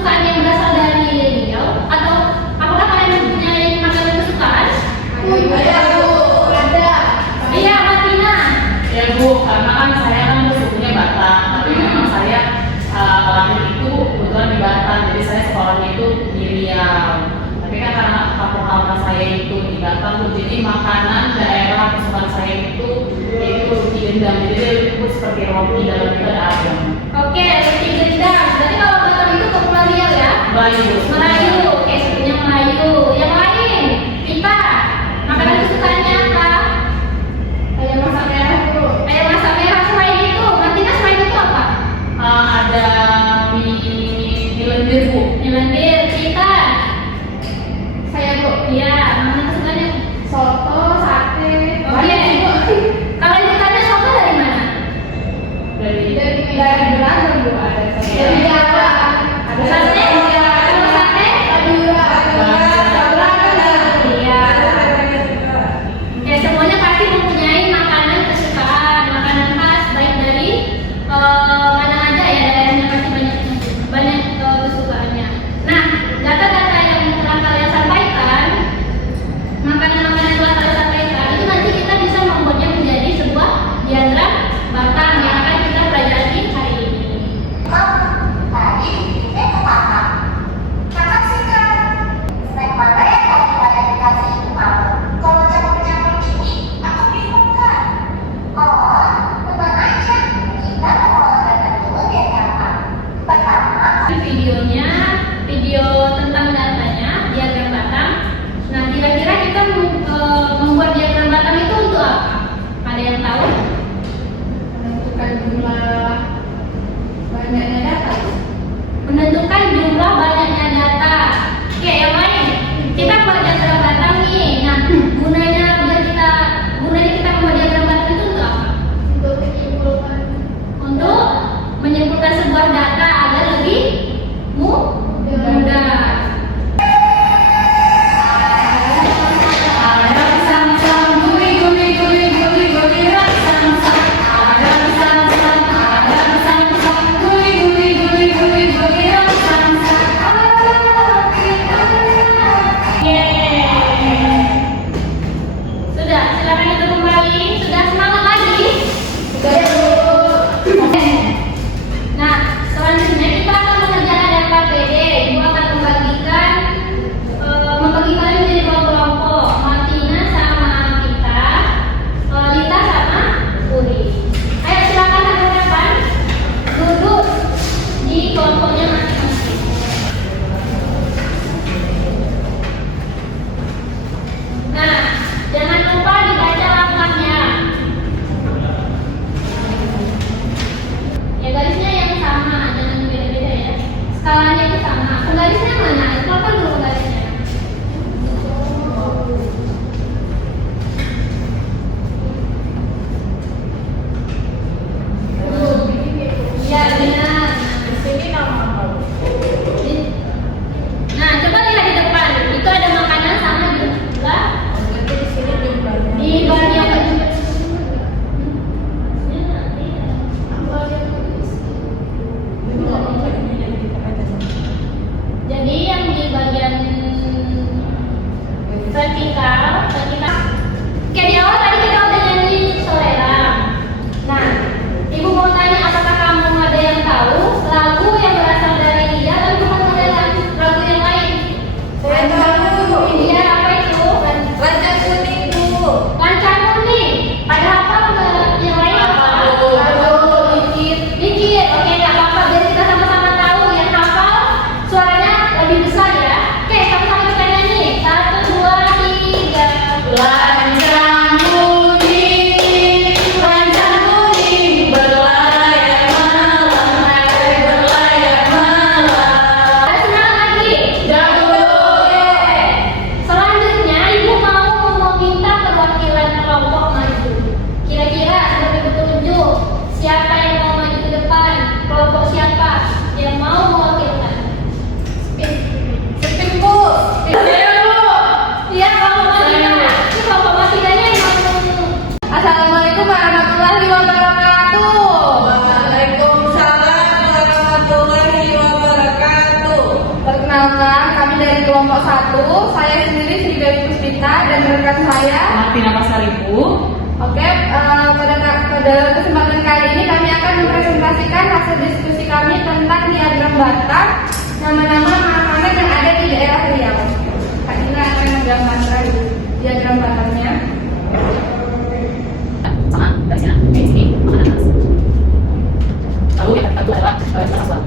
kesukaan yang berasal dari Riau? Atau apakah kalian mempunyai makanan kesukaan? Ada Bu, ada. Iya, Martina. Ya Bu, karena kan saya kan sukunya Batak, tapi memang saya lahir itu kebetulan di Batam, jadi saya sekolahnya itu di Riau. Tapi kan karena kampung halaman saya itu di Batam, jadi makanan daerah kesukaan saya itu yaitu roti gendang, jadi dia disebut seperti roti dalam itu ada ayam. Oke, roti gendang. Berarti kalau Batam itu kepulauan Riau ya? Baik Bu. Melayu. Oke, sukunya Melayu. Yang lain, Vita. Makanan kesukaannya apa? Ayam masak merah Bu. Ayam masak merah. Selain itu, Martina selain itu apa? Ada mie lendir Bu. Yang lendir, Vita. Saya Bu. Iya, makanan kesukaannya. Soto, sate. Oke. Banyak Bu. Kalau ditanya soto dari mana? Dari Dari beragam Bu, ada soto. Iya. Dari Jawa. Ada Sate? Kalau sate? Madura, ada beragam. Iya. Ya, semuanya pasti mempunyai makanan kesukaan, makanan khas baik dari mana aja ya, daerahnya pasti banyak kesukaannya. Nah, data-data yang telah kalian sampaikan, makanan-makanan yang telah kalian sampaikan itu nanti kita bisa membuatnya menjadi sebuah diagram Batam yang akan kita pelajari hari ini. Tadi saya ke Batam. Kakak suka snack mana yang tadi pada dikasih ibu kamu? Kalau campur-campur ini, aku bingung kan? Oh, tenang aja. Kita mau olahraga dulu deh kakak. Pertama, Videonya, video tentang datanya, diagram Batam. Nah, kira-kira kita membuat diagram Batam itu untuk apa? Ada yang tahu? Menentukan jumlah banyaknya data Bu. Menentukan jumlah banyaknya data. Oke, yang lain. Kita buat diagram Batam nih. Nah, gunanya kita membuat diagram Batam itu untuk apa? Untuk menyimpulkan Untuk menyimpulkan sebuah data agar lebih mudah. Adam samsam guli guli guli guli guli rak samsam. Adam samsam guli guli guli guli guli rak samsam. Yeay. Sudah, silakan itu kembali. Sudah semangat lagi? Oke. Nah, selanjutnya kita akan mengerjakan LKPD. Ibu akan membagi kalian menjadi dua kelompok. Martina sama Vita, Lita sama Uri. Ayo silakan rekan-rekan duduk di kelompoknya masing-masing. Nah, jangan lupa dibaca langkahnya. Ya, garisnya yang sama, jangan beda-beda ya. Skalanya itu sama. Penggarisnya mana? Keluarkan dulu penggarisnya. Iya, benar. di sini nama apa Bu? Nah, coba lihat di depan. Itu ada makanan sama jumlah Berarti di sini jumlahnya. di bagian jadi yang di bagian vertikal. Oke, di awal tadi kita udah nyanyi Soleram. Nah, ibu mau tanya apakah kamu ada yang tahu lagu yang berasal dari dia, tapi bukan Soleram, lagu yang lain? Saya tahu. Iya, apa itu? Rancang kuning Bu. Lancang kuning. Pada hafal nggak? Yang lain apa? Dikit. Oke, nggak apa-apa. Biar kita sama-sama tahu. Yang hafal suaranya lebih besar ya. Oke, sama-sama kita nyanyi. 1, 2, 3. Perkenalkan, kami dari kelompok 1. Saya sendiri Sri Dewi Puspita dan rekan saya. Martina Pasaribu. Oke, pada kesempatan kali ini kami akan mempresentasikan hasil diskusi kami tentang diagram Batak, nama-nama makanan yang ada di daerah Riau. Kak Dina akan menggambarkan diagram Bataknya. Sama dari sini, di sini makanan khas. Lalu yang kedua adalah rasa.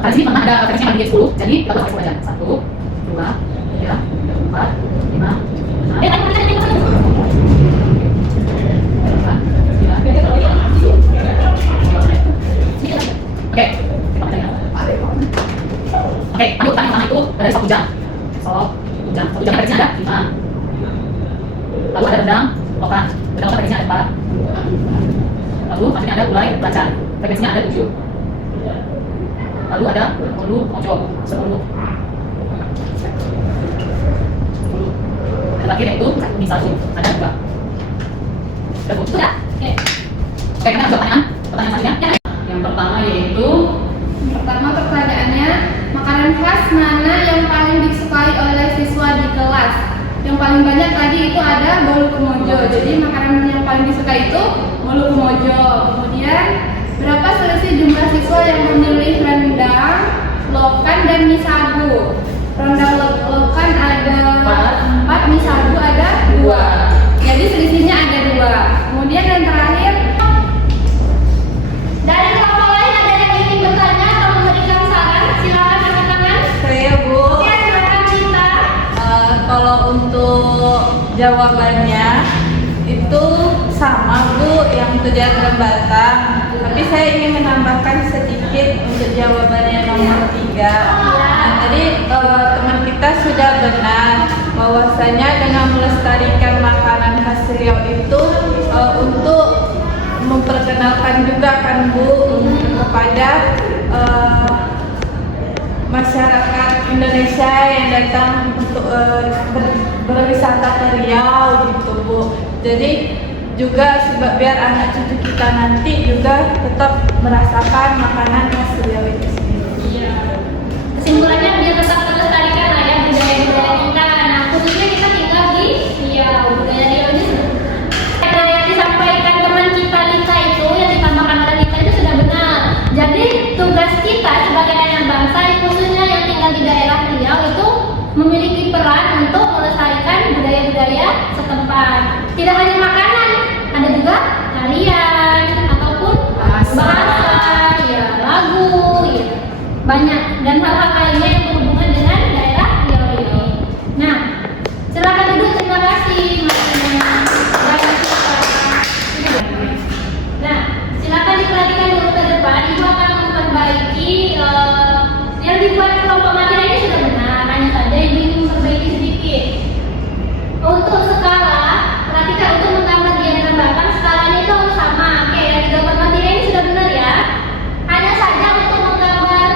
Di sini pernah ada versi yang bagi 10, jadi kita harus baca 1, 2, 3, 4, 5, 6. Oke, lanjut tanya itu dari sop ujang. Sop ujang versinya ada 5. Lalu ada rendang, lokan. Rendang lokan versinya ada 4. Lalu versinya ada gulai belacan. Versinya ada 7. Lalu ada bolu mojo 10. Dan lagi itu mie salju ada 2. Sudah. Oke. Oke, kita ada pertanyaan selanjutnya. Yang pertama yaitu Pertanyaannya, makanan khas mana yang paling disukai oleh siswa di kelas? Yang paling banyak tadi itu ada bolu kemojo. Jadi makanan yang paling disukai itu bolu kemojo. Kemudian berapa selisih jumlah siswa yang memilih rendang, lokan dan mie sagu? Rendang lokan ada 4, mie sagu ada 2. Jadi selisihnya ada 2. Kemudian yang terakhir, Dari kelompok lain ada yang ingin bertanya atau memberikan saran? Silakan angkat tangan. Saya Bu. Oke, silakan Cinta. Kalau untuk jawabannya itu sama Bu yang untuk diagram Batak. Tapi saya ingin menambahkan sedikit untuk jawabannya nomor 3. Nah, tadi teman kita sudah benar bahwasanya dengan melestarikan makanan khas Riau itu untuk memperkenalkan juga kan Bu kepada masyarakat Indonesia yang datang untuk berwisata ke Riau gitu Bu. Jadi juga sebab biar anak cucu kita nanti juga tetap merasakan makanan khas Riau itu sendiri. Kesimpulannya biar tetap terlestarikan lah ya budaya-budaya kita. Nah, khususnya kita tinggal di Riau. Budaya Riau ini ada yang disampaikan teman kita Lita itu, yang ditambahkan oleh Lita itu sudah benar. Jadi tugas kita sebagai anak bangsa, khususnya yang tinggal di daerah Riau itu memiliki peran untuk melestarikan budaya-budaya setempat. Tidak hanya makanan, ada juga tarian ataupun bahasa, ya lagu, ya banyak dan hal-hal lainnya yang berhubungan dengan daerah Riau ini. Nah, silakan duduk. Terima kasih Martina. Nah, silakan diperhatikan dulu ke depan. Ibu akan memperbaiki yang dibuat kelompok Martina ini sudah benar. Hanya saja ibu ingin memperbaiki sedikit. Untuk skala, perhatikan untuk menggambar diagram Batak, skalanya itu harus sama. Oke, yang digambar Martina ini sudah benar ya. Hanya saja untuk menggambar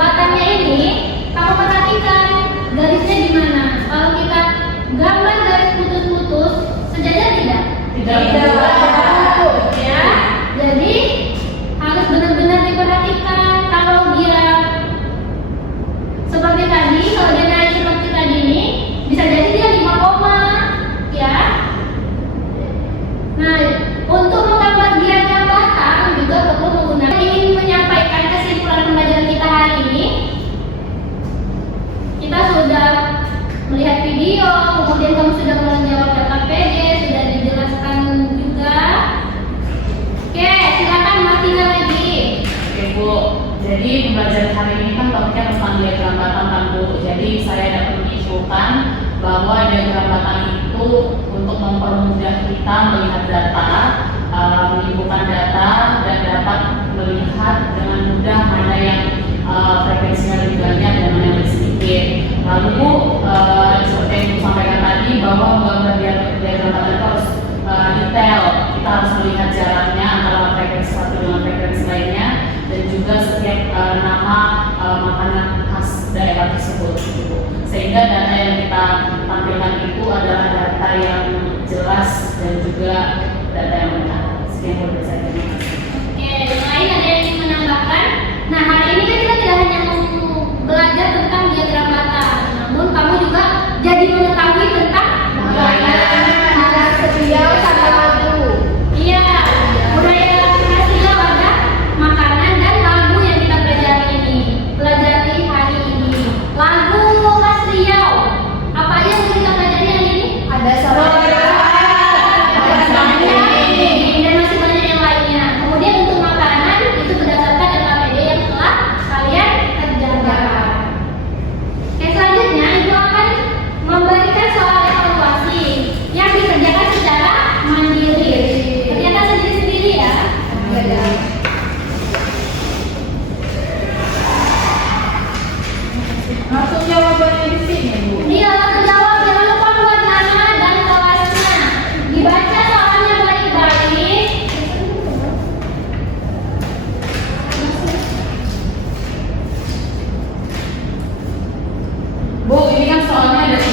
batangnya ini, kamu perhatikan garisnya di mana. Kalau kita gambar garis putus-putus, sejajar tidak? Ya. Jadi harus benar-benar diperhatikan. Kalau dia seperti tadi, kalau dia naik seperti tadi ini, bisa jadi dia 5 koma, ya. Nah, untuk menggambar diagram batang juga perlu menggunakan. Ingin menyampaikan kesimpulan pembelajaran kita hari ini. Kita sudah melihat video, kemudian kamu sudah menjawab KPD, sudah dijelaskan juga. Oke, silakan Martina lagi. Oke Bu, jadi pembelajaran hari ini kan topiknya tentang diagram batang kan Bu. Jadi saya dapat menyimpulkan bahwa diagram batang itu untuk mempermudah kita melihat data, menyimpulkan data dan dapat melihat dengan mudah mana yang frekuensinya lebih banyak dan mana yang lebih sedikit. Lalu Bu, seperti yang Ibu sampaikan tadi bahwa menggambar diagram batang itu harus detail. Kita harus melihat jaraknya antara frekuensi satu dengan frekuensi lainnya dan juga setiap nama makanan khas daerah tersebut. Gitu. Sehingga data yang kita tampilkan itu adalah data yang jelas dan juga data yang benar. Sekian boleh saya terima kasih. Oke, yang lain ada yang ingin menambahkan? Nah, hari ini kan kita tidak hanya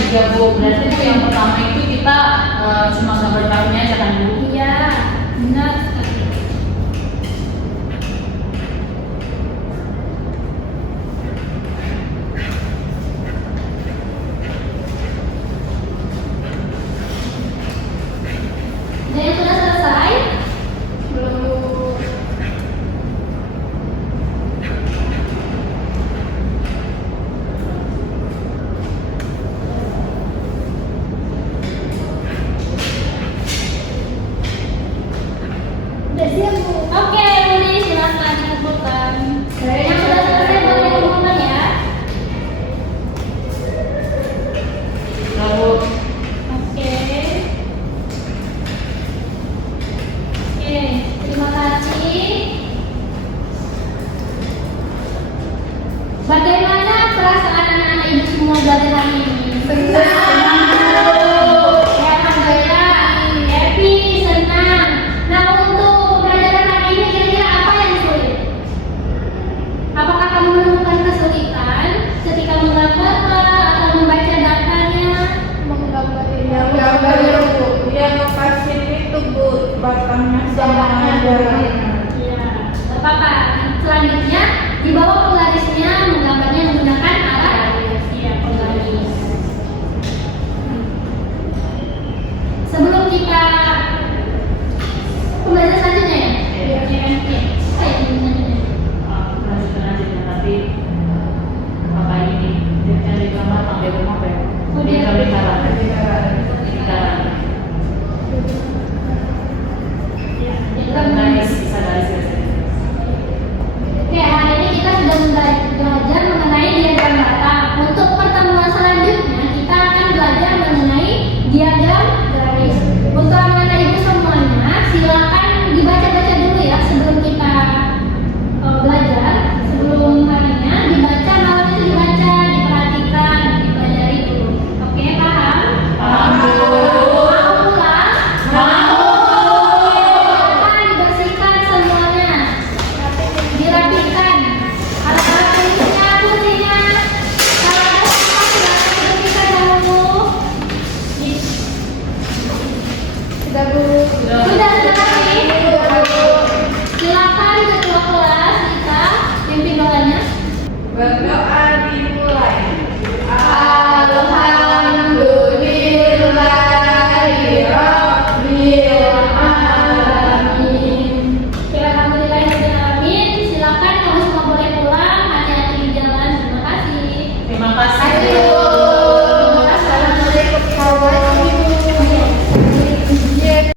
3 Bu. Berarti Bu yang pertama itu kita cuma gambar kartunya aja kan Bu? Iya, benar sekali. Ada yang sudah selesai? Belum. Udah siap Bu. Oke, ini silakan dikumpulkan. Yang sudah selesai boleh dikumpulkan ya. Nah Bu, Oke. Oke, terima kasih. Bagaimana perasaan anak-anak ibu semua belajar hari ini? Senang.